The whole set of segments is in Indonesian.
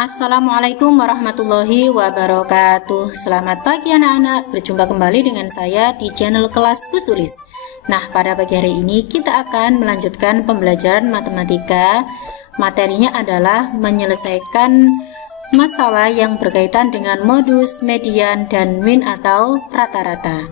Assalamualaikum warahmatullahi wabarakatuh. Selamat pagi anak-anak, berjumpa kembali dengan saya di channel kelas Bu Sulis. Nah, pada pagi hari ini kita akan melanjutkan pembelajaran matematika. Materinya adalah menyelesaikan masalah yang berkaitan dengan modus, median, dan min atau rata-rata.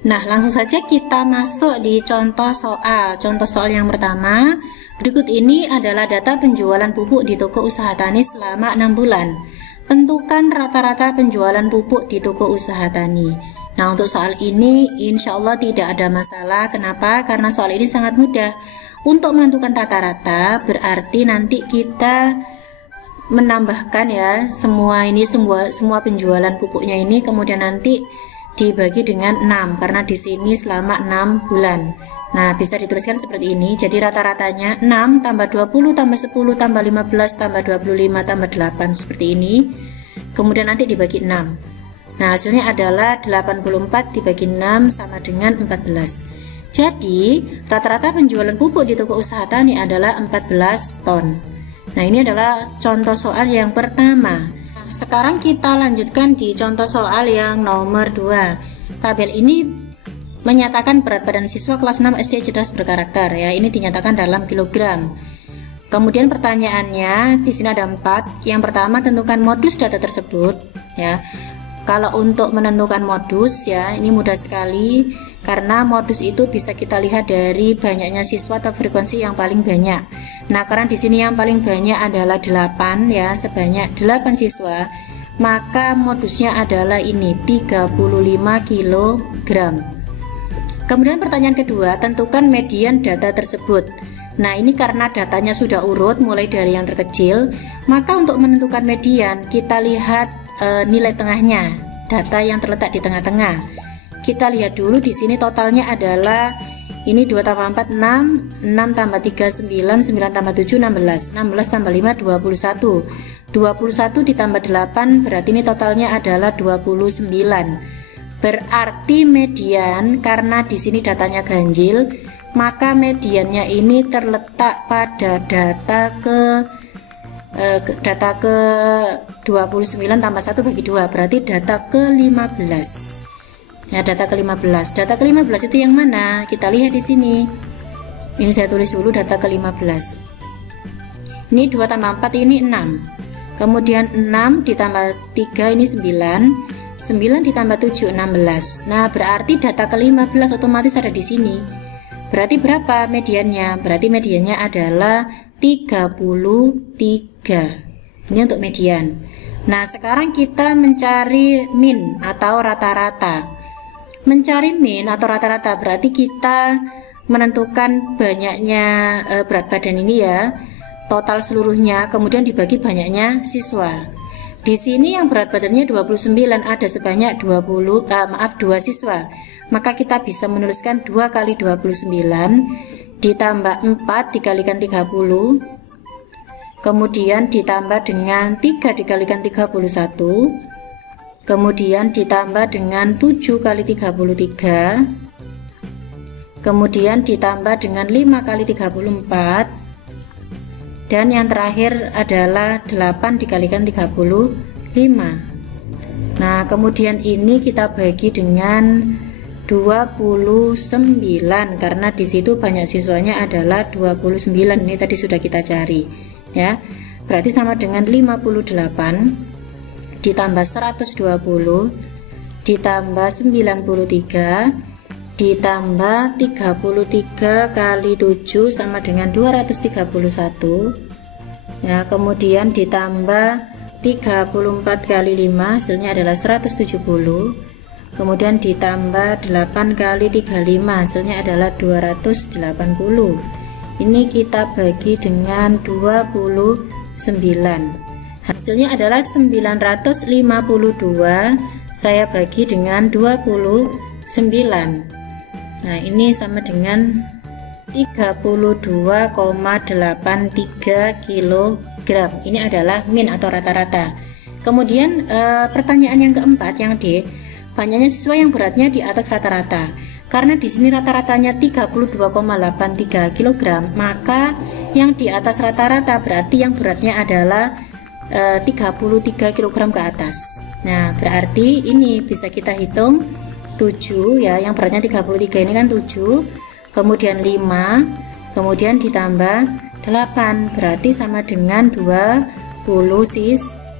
Nah, langsung saja kita masuk di contoh soal. Contoh soal yang pertama, berikut ini adalah data penjualan pupuk di toko usaha tani selama 6 bulan. Tentukan rata-rata penjualan pupuk di toko usaha tani. Nah, untuk soal ini insya Allah tidak ada masalah. Kenapa? Karena soal ini sangat mudah. Untuk menentukan rata-rata berarti nanti kita menambahkan ya semua penjualan pupuknya ini, kemudian nanti dibagi dengan 6 karena di sini selama 6 bulan. Nah, bisa dituliskan seperti ini. Jadi rata-ratanya 6 tambah 20 tambah 10 tambah 15 tambah 25 tambah 8 seperti ini. Kemudian nanti dibagi 6. Nah, hasilnya adalah 84 dibagi 6 sama dengan 14. Jadi, rata-rata penjualan pupuk di toko usaha tani adalah 14 ton. Nah, ini adalah contoh soal yang pertama. Sekarang kita lanjutkan di contoh soal yang nomor 2. Tabel ini menyatakan berat badan siswa kelas 6 SD cerdas berkarakter ya. Ini dinyatakan dalam kilogram. Kemudian pertanyaannya di sini ada 4. Yang pertama, tentukan modus data tersebut ya. Kalau untuk menentukan modus ya, ini mudah sekali karena modus itu bisa kita lihat dari banyaknya siswa atau frekuensi yang paling banyak. Nah, karena di sini yang paling banyak adalah 8 ya, sebanyak 8 siswa, maka modusnya adalah ini 35 kg. Kemudian pertanyaan kedua, tentukan median data tersebut. Nah, ini karena datanya sudah urut mulai dari yang terkecil, maka untuk menentukan median kita lihat nilai tengahnya, data yang terletak di tengah-tengah. Kita lihat dulu di sini totalnya adalah ini 2 tambah 4 6, 6 tambah 3 9, 9 tambah 7 16, 16 tambah 5 21. 21 ditambah 8 berarti ini totalnya adalah 29. Berarti median, karena di sini datanya ganjil, maka mediannya ini terletak pada data ke 29 tambah 1 bagi 2, berarti data ke 15. Ya, data ke-15. Data ke-15 itu yang mana? Kita lihat di sini. Ini saya tulis dulu data ke-15. Ini 2 tambah 4 ini 6. Kemudian 6 ditambah 3 ini 9. 9 ditambah 7 16. Nah, berarti data ke-15 otomatis ada di sini. Berarti berapa mediannya? Berarti mediannya adalah 33. Ini untuk median. Nah, sekarang kita mencari min atau rata-rata. Mencari min atau rata-rata berarti kita menentukan banyaknya berat badan ini ya, total seluruhnya, kemudian dibagi banyaknya siswa. Di sini yang berat badannya 29, ada sebanyak 2 siswa. Maka kita bisa menuliskan 2 kali 29 ditambah 4 dikalikan 30, kemudian ditambah dengan 3 dikalikan 31, kemudian ditambah dengan 7 kali 33, kemudian ditambah dengan 5 kali 34, dan yang terakhir adalah 8 dikalikan 35. Nah, kemudian ini kita bagi dengan 29 karena di situ banyak siswanya adalah 29. Ini tadi sudah kita cari ya. Berarti sama dengan 58 ditambah 120 ditambah 93 ditambah 33 kali 7 sama dengan 231 ya, kemudian ditambah 34 kali 5 hasilnya adalah 170, kemudian ditambah 8 kali 35 hasilnya adalah 280. Ini kita bagi dengan 29, hasilnya adalah 952. Saya bagi dengan 29. Nah, ini sama dengan 32,83 kg. Ini adalah min atau rata-rata. Kemudian pertanyaan yang keempat, yang D, banyaknya siswa yang beratnya di atas rata-rata. Karena di sini rata-ratanya 32,83 kg, maka yang di atas rata-rata berarti yang beratnya adalah 33 kg ke atas. Nah, berarti ini bisa kita hitung 7 ya, yang beratnya 33 ini kan 7, kemudian 5, kemudian ditambah 8, berarti sama dengan 20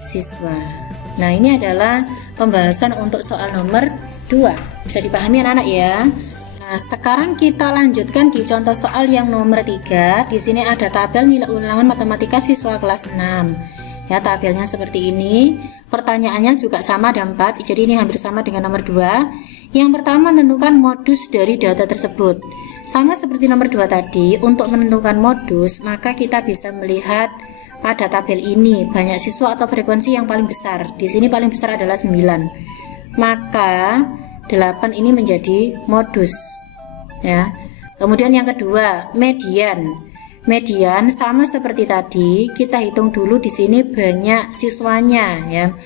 siswa. Nah, ini adalah pembahasan untuk soal nomor 2. Bisa dipahami anak-anak ya. Nah, sekarang kita lanjutkan di contoh soal yang nomor 3. Di sini ada tabel nilai ulangan matematika siswa kelas 6. Ya, tabelnya seperti ini. Pertanyaannya juga sama, ada 4. Jadi ini hampir sama dengan nomor 2. Yang pertama, tentukan modus dari data tersebut. Sama seperti nomor 2 tadi, untuk menentukan modus, maka kita bisa melihat pada tabel ini banyak siswa atau frekuensi yang paling besar. Di sini paling besar adalah 9. Maka 8 ini menjadi modus. Ya. Kemudian yang kedua, median. Median sama seperti tadi, kita hitung dulu di sini banyak siswanya ya.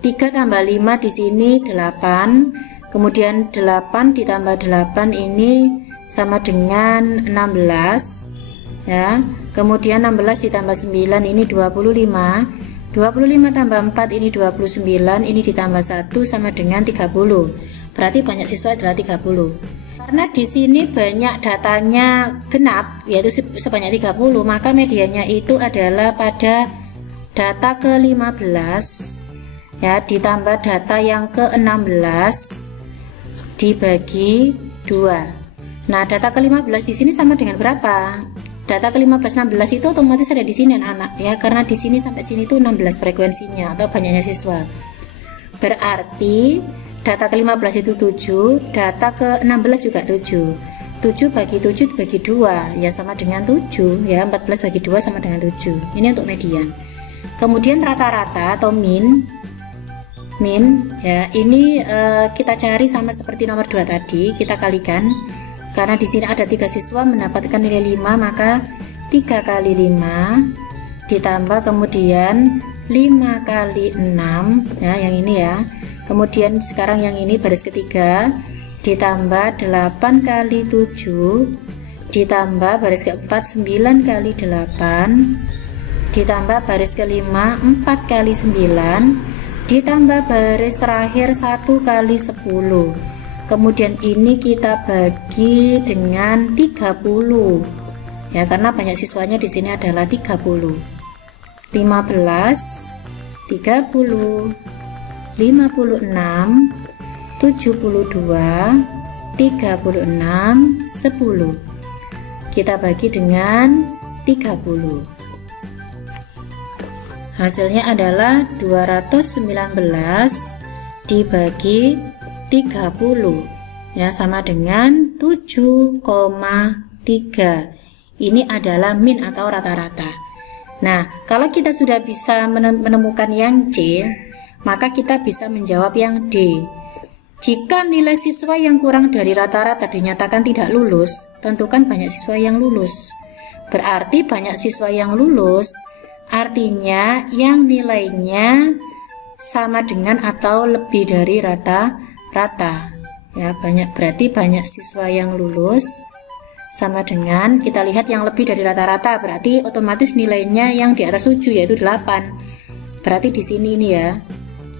3 tambah 5 di sini 8. Kemudian 8 ditambah 8 ini sama dengan 16 ya. Kemudian 16 ditambah 9 ini 25. 25 tambah 4 ini 29, ini ditambah 1 sama dengan 30. Berarti banyak siswa adalah 30. Karena di sini banyak datanya genap, yaitu sebanyak 30, maka mediannya itu adalah pada data ke-15 ya, ditambah data yang ke-16 dibagi 2. Nah, data ke-15 di sini sama dengan berapa? Data ke-15 16 itu otomatis ada di sini anak-anak ya, karena di sini sampai sini tuh 16 frekuensinya atau banyaknya siswa. Berarti data ke-15 itu 7, data ke-16 juga 7. 7 bagi 7 bagi 2 ya sama dengan 7 ya, 14 bagi 2 sama dengan 7. Ini untuk median. Kemudian rata-rata atau min ya, ini kita cari sama seperti nomor 2 tadi, kita kalikan. Karena di sini ada 3 siswa mendapatkan nilai 5, maka 3 kali 5 ditambah kemudian 5 kali 6 ya, yang ini ya. Kemudian sekarang yang ini baris ketiga ditambah 8 kali 7 ditambah baris keempat 9 kali 8 ditambah baris kelima 4 kali 9 ditambah baris terakhir 1 kali 10. Kemudian ini kita bagi dengan 30 ya, karena banyak siswanya di sini adalah 30. 15, 30, 56, 72, 36, 10. Kita bagi dengan 30. Hasilnya adalah 219 dibagi 30 ya, sama dengan 7,3. Ini adalah min atau rata-rata. Nah, kalau kita sudah bisa menemukan yang C, maka kita bisa menjawab yang D. Jika nilai siswa yang kurang dari rata-rata dinyatakan tidak lulus, tentukan banyak siswa yang lulus. Berarti banyak siswa yang lulus artinya yang nilainya sama dengan atau lebih dari rata-rata. Ya, berarti banyak siswa yang lulus sama dengan, kita lihat yang lebih dari rata-rata, berarti otomatis nilainya yang di atas 7 yaitu 8. Berarti di sini ini ya.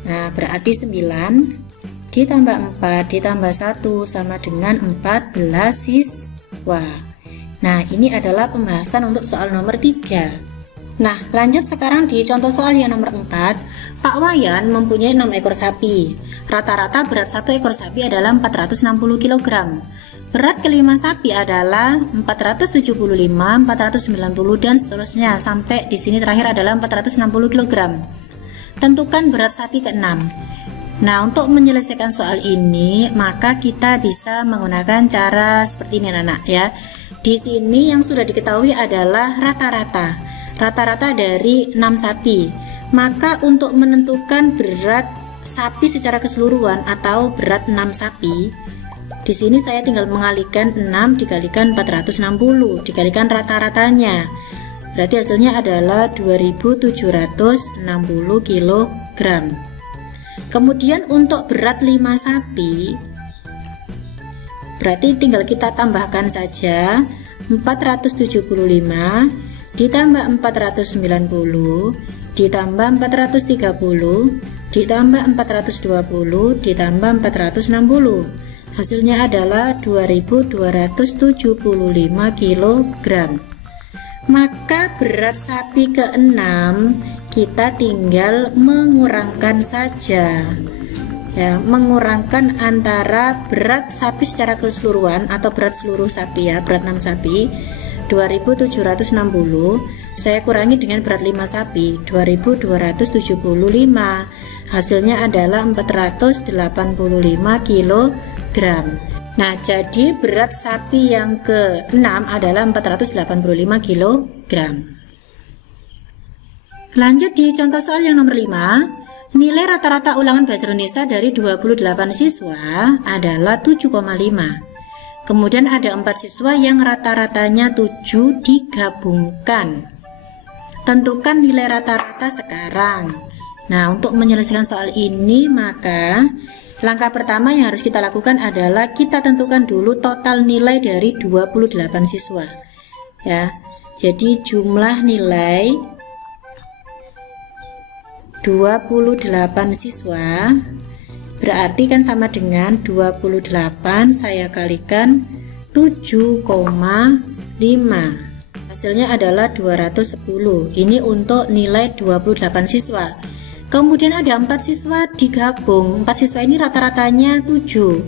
Nah, berarti 9 ditambah 4 ditambah 1 sama dengan 14 siswa. Nah, ini adalah pembahasan untuk soal nomor 3. Nah, lanjut sekarang di contoh soal yang nomor 4. Pak Wayan mempunyai 6 ekor sapi. Rata-rata berat 1 ekor sapi adalah 460 kg. Berat kelima sapi adalah 475, 490 dan seterusnya sampai di sini terakhir adalah 460 kg. Tentukan berat sapi ke-6. Nah, untuk menyelesaikan soal ini maka kita bisa menggunakan cara seperti ini anak-anak ya. Di sini yang sudah diketahui adalah rata-rata. Rata-rata dari 6 sapi. Maka untuk menentukan berat sapi secara keseluruhan atau berat 6 sapi, di sini saya tinggal mengalihkan 6 dikalikan 460 dikalikan rata-ratanya. Berarti hasilnya adalah 2760 kg. Kemudian untuk berat 5 sapi, berarti tinggal kita tambahkan saja 475 ditambah 490 ditambah 430 ditambah 420 ditambah 460. Hasilnya adalah 2275 kg. Maka berat sapi ke-6 kita tinggal mengurangkan saja, ya, mengurangkan antara berat sapi secara keseluruhan atau berat seluruh sapi, ya, berat 6 sapi 2760 saya kurangi dengan berat 5 sapi 2275. Hasilnya adalah 485 kg. Nah, jadi berat sapi yang ke-6 adalah 485 kg. Lanjut di contoh soal yang nomor 5. Nilai rata-rata ulangan bahasa Indonesia dari 28 siswa adalah 7,5. Kemudian ada 4 siswa yang rata-ratanya 7 digabungkan. Tentukan nilai rata-rata sekarang. Nah, untuk menyelesaikan soal ini, maka langkah pertama yang harus kita lakukan adalah kita tentukan dulu total nilai dari 28 siswa. Ya. Jadi jumlah nilai 28 siswa berarti kan sama dengan 28 saya kalikan 7,5. Hasilnya adalah 210. Ini untuk nilai 28 siswa. Kemudian ada 4 siswa digabung. 4 siswa ini rata-ratanya 7.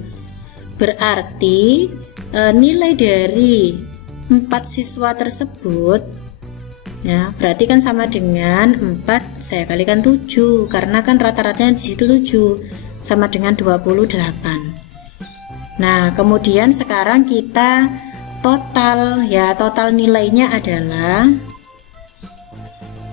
Berarti nilai dari 4 siswa tersebut, ya, berarti kan sama dengan 4 saya kalikan 7 karena kan rata-ratanya di situ 7 sama dengan 28. Nah, kemudian sekarang kita total, ya, total nilainya adalah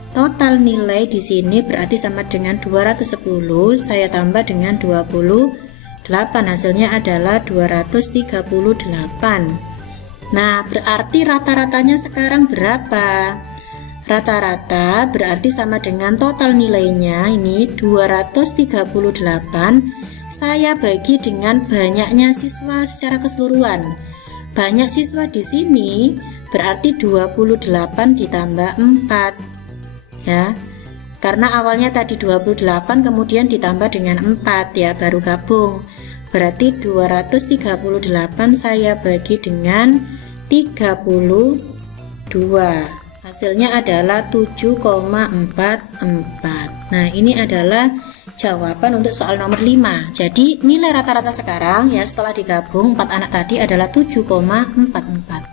total nilai di sini berarti sama dengan 210 saya tambah dengan 28, hasilnya adalah 238. Nah, berarti rata-ratanya sekarang berapa? Rata-rata berarti sama dengan total nilainya ini 238 saya bagi dengan banyaknya siswa secara keseluruhan. Banyak siswa di sini berarti 28 ditambah 4. Ya, karena awalnya tadi 28 kemudian ditambah dengan 4, ya, baru gabung. Berarti 238 saya bagi dengan 32. Hasilnya adalah 7,44. Nah, ini adalah jawaban untuk soal nomor 5. Jadi nilai rata-rata sekarang, ya, setelah digabung 4 anak tadi adalah 7,44.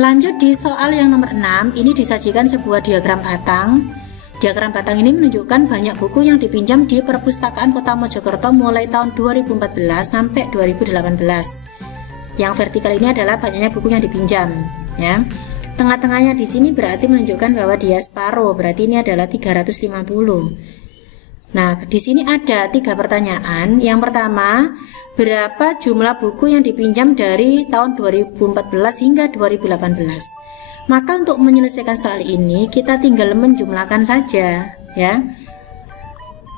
Lanjut di soal yang nomor 6, ini disajikan sebuah diagram batang. Diagram batang ini menunjukkan banyak buku yang dipinjam di Perpustakaan Kota Mojokerto mulai tahun 2014 sampai 2018. Yang vertikal ini adalah banyaknya buku yang dipinjam, ya. Tengah-tengahnya di sini berarti menunjukkan bahwa dia separuh, berarti ini adalah 350. Nah, di sini ada 3 pertanyaan. Yang pertama, berapa jumlah buku yang dipinjam dari tahun 2014 hingga 2018? Maka untuk menyelesaikan soal ini kita tinggal menjumlahkan saja, ya.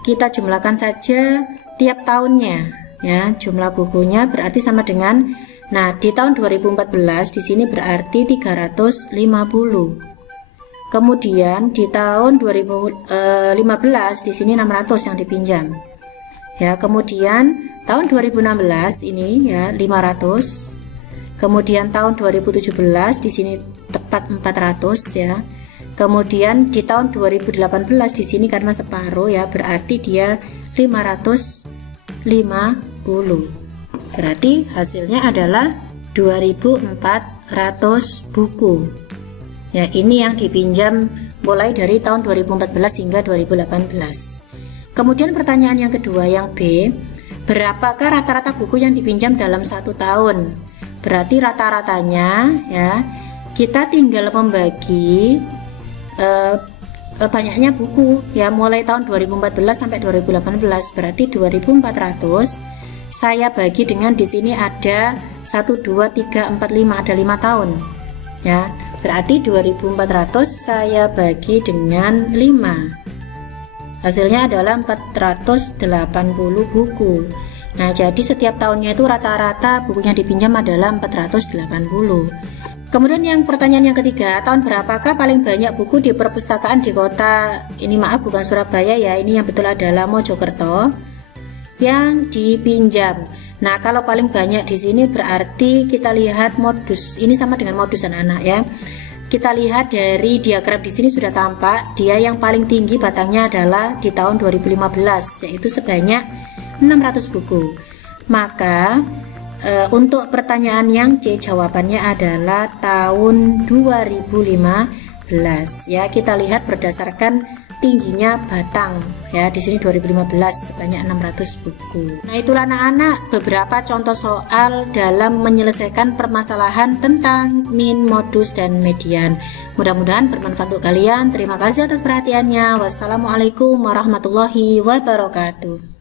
Kita jumlahkan saja tiap tahunnya, ya. Jumlah bukunya berarti sama dengan, nah, di tahun 2014 di sini berarti 350. Kemudian di tahun 2015 di sini 600 yang dipinjam. Ya, kemudian tahun 2016 ini, ya, 500. Kemudian tahun 2017 di sini tepat 400, ya. Kemudian di tahun 2018 di sini karena separuh, ya, berarti dia 550. Berarti hasilnya adalah 2400 buku. Ya, ini yang dipinjam mulai dari tahun 2014 hingga 2018. Kemudian pertanyaan yang kedua, yang B, berapakah rata-rata buku yang dipinjam dalam 1 tahun? Berarti rata-ratanya, ya, kita tinggal membagi banyaknya buku, ya, mulai tahun 2014 sampai 2018, berarti 2400 saya bagi dengan di sini ada 1, 2, 3, 4, 5, ada 5 tahun, ya. Berarti 2400 saya bagi dengan 5. Hasilnya adalah 480 buku. Nah, jadi setiap tahunnya itu rata-rata bukunya dipinjam adalah 480. Kemudian yang pertanyaan yang ketiga, tahun berapakah paling banyak buku di perpustakaan di kota ini, maaf bukan Surabaya ya, ini yang betul adalah Mojokerto yang dipinjam. Nah, kalau paling banyak di sini berarti kita lihat modus. Ini sama dengan modus anak-anak ya. Kita lihat dari diagram di sini sudah tampak, dia yang paling tinggi batangnya adalah di tahun 2015, yaitu sebanyak 600 buku. Maka untuk pertanyaan yang C, jawabannya adalah tahun 2015 ya. Kita lihat berdasarkan tingginya batang ya, di sini 2015 sebanyak 600 buku. Nah, itulah anak-anak beberapa contoh soal dalam menyelesaikan permasalahan tentang min, modus, dan median. Mudah-mudahan bermanfaat untuk kalian. Terima kasih atas perhatiannya. Wassalamualaikum warahmatullahi wabarakatuh.